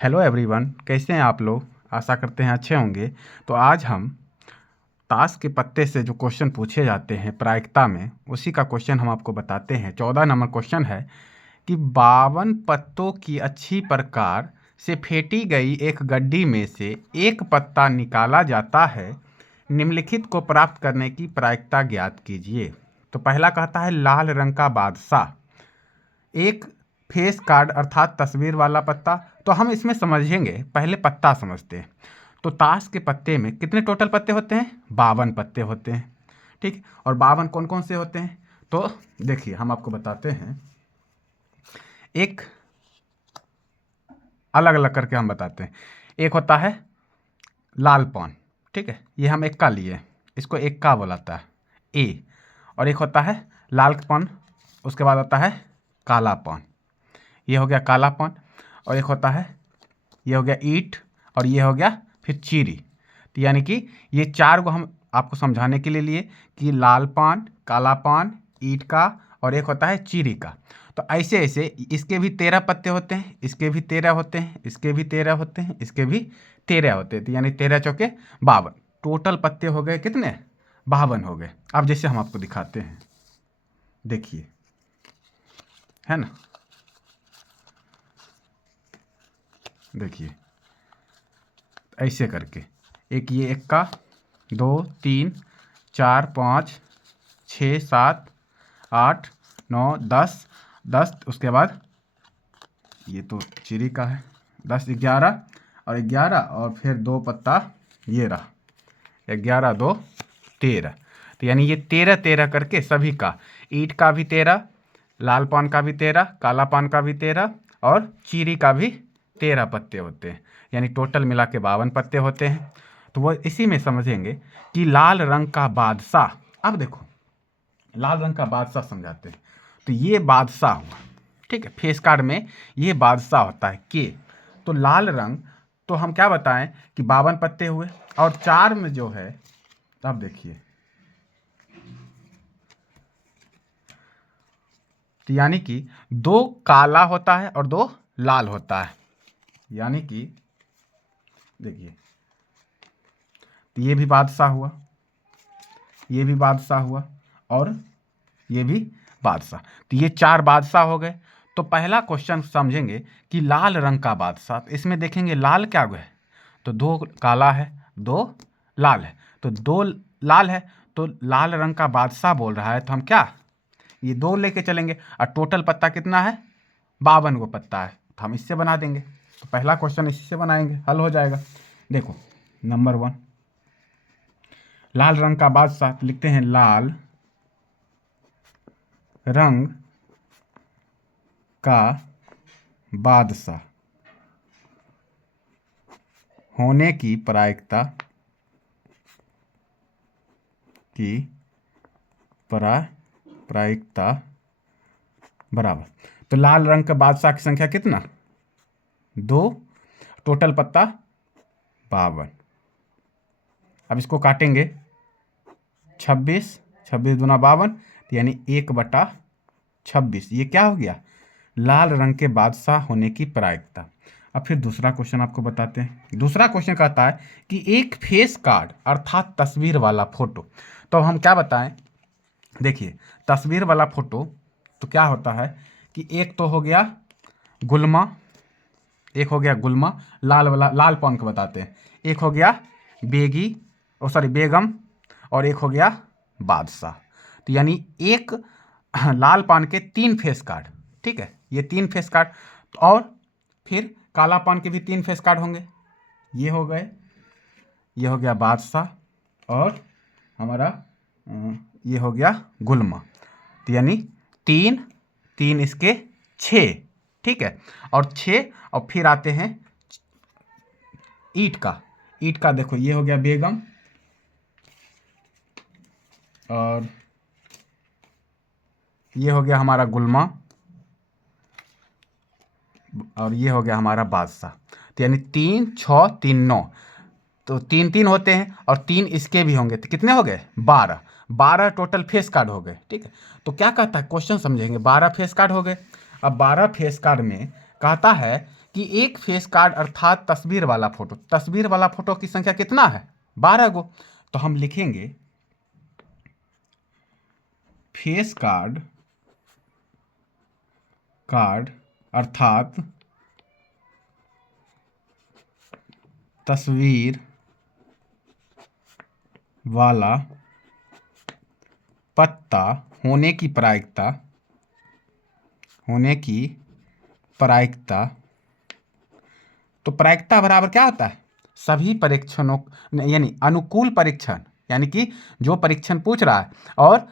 Hello everyone, कैसे हैं आप लोग। आशा करते हैं अच्छे होंगे। तो आज हम ताश के पत्ते से जो क्वेश्चन पूछे जाते हैं प्रायिकता में, उसी का क्वेश्चन हम आपको बताते हैं। 14 नंबर क्वेश्चन है कि 52 पत्तों की अच्छी प्रकार से फेंटी गई एक गड्डी में से एक पत्ता निकाला जाता है, निम्नलिखित को प्राप्त करने की प्रायिकता ज्ञात कीजिए। तो पहला कहता है लाल रंग का बादशाह, एक फेस कार्ड अर्थात तस्वीर वाला पत्ता। तो हम इसमें समझेंगे, पहले पत्ता समझते हैं। तो ताश के पत्ते में कितने टोटल पत्ते होते हैं? 52 पत्ते होते हैं। ठीक है, और 52 कौन कौन से होते हैं? तो देखिए हम आपको बताते हैं, एक अलग अलग करके हम बताते हैं। एक होता है लाल पान, ठीक है, ये हम एक्का लिए, इसको एक्का बोलाता है ए। और एक होता है लाल पान, उसके बाद आता है काला पान, ये हो गया काला पान। और एक होता है, ये हो गया ईंट, और ये हो गया फिर चीरी। तो यानी कि ये चार को हम आपको समझाने के लिए लिए कि लाल पान, काला पान, ईंट का, और एक होता है चीरी का। तो ऐसे ऐसे इसके भी 13 पत्ते होते हैं, इसके भी 13 होते हैं, इसके भी 13 होते हैं, इसके भी 13 होते हैं। तो यानी 13 चौके 52, टोटल पत्ते हो गए कितने? 52 हो गए। अब जैसे हम आपको दिखाते हैं, देखिए, है ना, देखिए ऐसे करके, एक ये एक्का, 2 3 4 5 6 7 8 9 10 10, उसके बाद ये तो चिरी का है, 10 11 और 11, और फिर 2 पत्ता ये रहा, 11 2 13। तो यानी ये 13 13 करके सभी का, ईंट का भी 13, लाल पान का भी 13, काला पान का भी 13, और चीरी का भी 13 पत्ते होते हैं। यानी टोटल मिला के 52 पत्ते होते हैं। तो वो इसी में समझेंगे कि लाल रंग का बादशाह। अब देखो, लाल रंग का बादशाह समझाते हैं। तो ये बादशाह हुआ, ठीक है, फेस कार्ड में ये बादशाह होता है के। तो लाल रंग, तो हम क्या बताएं कि 52 पत्ते हुए, और 4 में जो है, अब देखिए, तो यानी कि 2 काला होता है और 2 लाल होता है। यानी कि देखिए, तो ये भी बादशाह हुआ, ये भी बादशाह हुआ, और ये भी बादशाह। तो ये 4 बादशाह हो गए। तो पहला क्वेश्चन समझेंगे कि लाल रंग का बादशाह। तो इसमें देखेंगे लाल क्या है, तो 2 काला है, 2 लाल है, तो 2 लाल है, तो लाल रंग का बादशाह बोल रहा है। तो हम क्या, ये 2 लेके चलेंगे, और टोटल पत्ता कितना है? 52 गो पत्ता है। तो हम इससे बना देंगे। तो पहला क्वेश्चन इसी से बनाएंगे, हल हो जाएगा। देखो नंबर 1, लाल रंग का बादशाह, तो लिखते हैं लाल रंग का बादशाह होने की प्रायिकता प्रायिकता बराबर। तो लाल रंग के बादशाह की संख्या कितना? 2, टोटल पत्ता 52। अब इसको काटेंगे, 26 26 दूना 52, तो यानी 1/26। ये क्या हो गया? लाल रंग के बादशाह होने की प्रायिकता। अब फिर दूसरा क्वेश्चन आपको बताते हैं। दूसरा क्वेश्चन कहता है कि एक फेस कार्ड अर्थात तस्वीर वाला फोटो। तो हम क्या बताएं, देखिए, तस्वीर वाला फोटो तो क्या होता है कि एक तो हो गया गुलमा, एक हो गया गुलमा, लाल वाला, लाल पान को बताते हैं। एक हो गया बेगी, ओ सॉरी बेगम, और एक हो गया बादशाह। तो यानी एक लाल पान के 3 फेस कार्ड, ठीक है, ये 3 फेस कार्ड। और फिर काला पान के भी 3 फेस कार्ड होंगे, ये हो गए, ये हो गया बादशाह, और हमारा ये हो गया गुलमा। तो यानी 3 3 इसके 6, ठीक है, और 6, और फिर आते हैं ईंट का। ईंट का देखो, ये हो गया बेगम, और ये हो गया हमारा गुलमा, और ये हो गया हमारा बादशाह। तो यानी 3 6 3 9, तो 3 3 होते हैं, और 3 इसके भी होंगे, तो कितने हो गए? 12 12 टोटल फेस कार्ड हो गए, ठीक है। तो क्या कहता है क्वेश्चन समझेंगे, 12 फेस कार्ड हो गए। अब 12 फेस कार्ड में कहता है कि एक फेस कार्ड अर्थात तस्वीर वाला फोटो की संख्या कितना है? 12 गो। तो हम लिखेंगे फेस कार्ड अर्थात तस्वीर वाला पत्ता होने की प्रायिकता तो प्रायिकता बराबर क्या होता है? सभी परीक्षणों यानी अनुकूल परीक्षण, यानी कि जो परीक्षण पूछ रहा है, और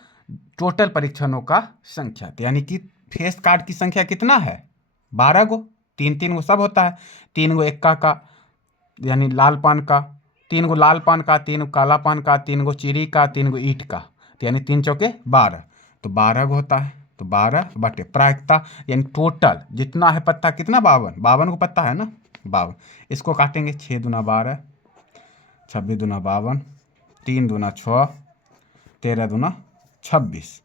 टोटल परीक्षणों का संख्या। तो यानी कि फेस कार्ड की संख्या कितना है? 12 गो। 3 गो सब होता है। 3 गो एक्का का यानी लाल पान का, 3 गो लाल पान का, 3 गो काला पान का, 3 गो चीरी का, 3 गो ईंट का। तो यानी 3 चौके 12, तो 12 गो होता है। तो 12 बटे प्रायिकता यानी टोटल जितना है पत्ता कितना? 52 को पत्ता है ना, 52। इसको काटेंगे 6 दूना 12, 26 दूना 52, 3 दूना 6, 13 दूना 26।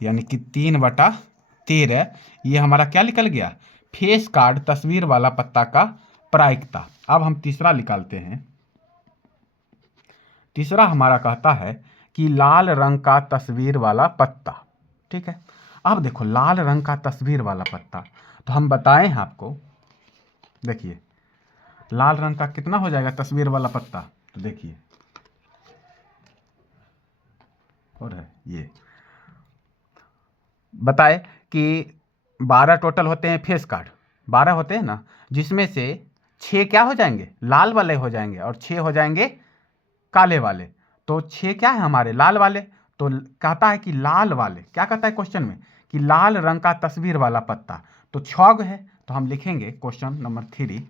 यानी कि 3/13 ये हमारा क्या निकल गया? फेस कार्ड तस्वीर वाला पत्ता का प्रायिकता। अब हम तीसरा निकालते हैं। तीसरा हमारा कहता है कि लाल रंग का तस्वीर वाला पत्ता। ठीक है, अब देखो लाल रंग का तस्वीर वाला पत्ता, तो हम बताएं हैं आपको। देखिए लाल रंग का कितना हो जाएगा तस्वीर वाला पत्ता? तो देखिए और है ये बताए कि 12 टोटल होते हैं फेस कार्ड, 12 होते हैं ना, जिसमें से 6 क्या हो जाएंगे? लाल वाले हो जाएंगे, और 6 हो जाएंगे काले वाले। तो 6 क्या है हमारे? लाल वाले। तो कहता है कि लाल वाले, क्या कहता है क्वेश्चन में? कि लाल रंग का तस्वीर वाला पत्ता, तो 6 है। तो हम लिखेंगे क्वेश्चन नंबर 3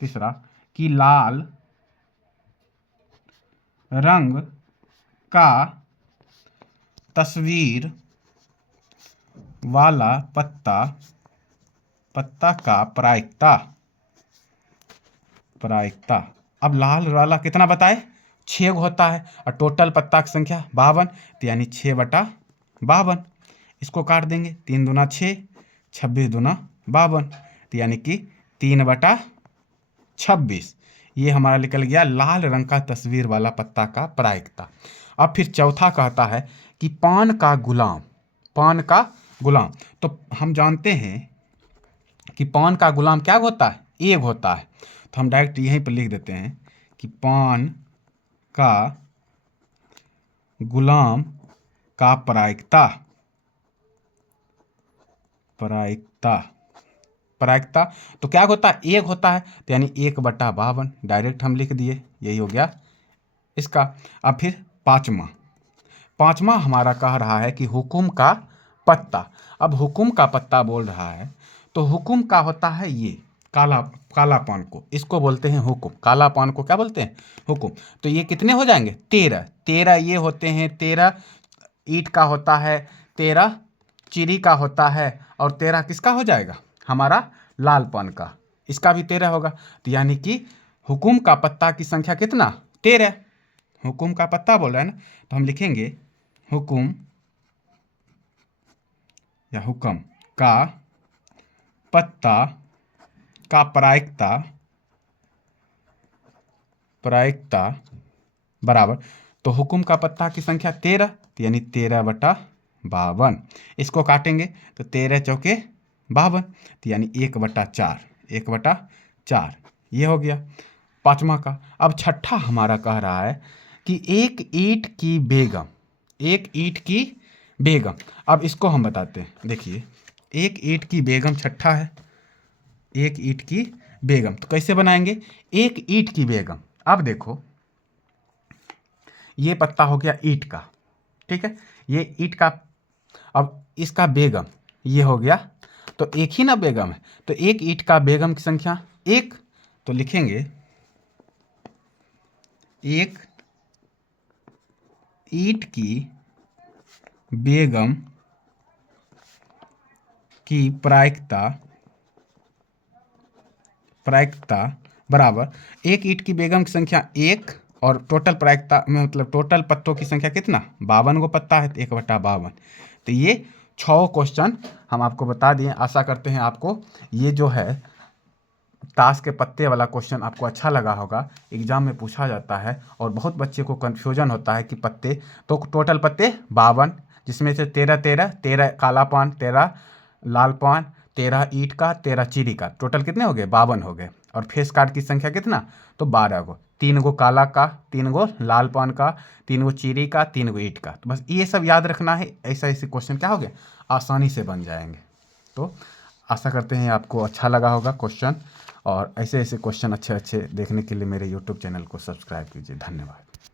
तीसरा कि लाल रंग का तस्वीर वाला पत्ता का प्रायिकता। अब लाल वाला कितना बताए? 6 होता है, और टोटल पत्ता की संख्या 52, तो यानी 6/52। इसको काट देंगे, 3 दूना 6, 26 दूना 52, तो यानी कि 3/26। ये हमारा निकल गया लाल रंग का तस्वीर वाला पत्ता का प्रायिकता। अब फिर चौथा कहता है कि पान का गुलाम। तो हम जानते हैं कि पान का गुलाम क्या होता है? 1 होता है। तो हम डायरेक्ट यहीं पर लिख देते हैं कि पान का गुलाम का प्रायिकता तो क्या होता है? 1 होता है, तो यानी 1/52 डायरेक्ट हम लिख दिए, यही हो गया इसका। अब फिर पांचवा हमारा कह रहा है कि हुकुम का पत्ता। अब हुकुम का पत्ता बोल रहा है, तो हुकुम का होता है ये काला पान को, इसको बोलते हैं हुकुम। काला पान को क्या बोलते हैं? हुकुम। तो ये कितने हो जाएंगे? 13 ये होते हैं। 13 ईंट का होता है, 13 चीरी का होता है, और 13 किसका हो जाएगा? हमारा लाल पान का, इसका भी 13 होगा। तो यानी कि हुकुम का पत्ता की संख्या कितना? 13। हुकुम का पत्ता बोल रहा है ना, तो हम लिखेंगे हुकुम या हुक्म का पत्ता का प्रायिकता बराबर, तो हुकुम का पत्ता की संख्या 13, तो यानी 13/52। इसको काटेंगे तो 13 चौके 52, तो यानी 1/4 ये हो गया पांचवा का। अब छठा हमारा कह रहा है कि एक ईंट की बेगम। अब इसको हम बताते हैं। देखिए एक ईंट की बेगम छठा है, एक ईंट की बेगम। तो कैसे बनाएंगे एक ईंट की बेगम? अब देखो ये पत्ता हो गया ईंट का, ठीक है, ये ईंट का। अब इसका बेगम ये हो गया, तो एक ही ना बेगम है, तो एक ईंट का बेगम की संख्या 1। तो लिखेंगे एक ईंट की बेगम की प्रायिकता बराबर, एक ईंट की बेगम की संख्या 1, और टोटल प्रायिकता में मतलब टोटल पत्तों की संख्या कितना? 52 गो पत्ता है, तो 1/52। तो ये 6 क्वेश्चन हम आपको बता दिए। आशा करते हैं आपको ये जो है ताश के पत्ते वाला क्वेश्चन आपको अच्छा लगा होगा। एग्जाम में पूछा जाता है और बहुत बच्चे को कन्फ्यूजन होता है कि पत्ते, तो टोटल पत्ते 52, जिसमें से 13 काला पान, 13 लाल पान, 13 ईंट का, 13 चीनी का, टोटल कितने हो गए? 52 हो गए। और फेस कार्ड की संख्या कितना? तो 12 गो, 3 गो काला का, 3 गो लाल पान का, 3 गो चीनी का, 3 गो ईंट का। तो बस ये सब याद रखना है। ऐसा ऐसे क्वेश्चन क्या हो गए, आसानी से बन जाएंगे। तो आशा करते हैं आपको अच्छा लगा होगा क्वेश्चन, और ऐसे ऐसे क्वेश्चन अच्छे अच्छे देखने के लिए मेरे यूट्यूब चैनल को सब्सक्राइब कीजिए। धन्यवाद।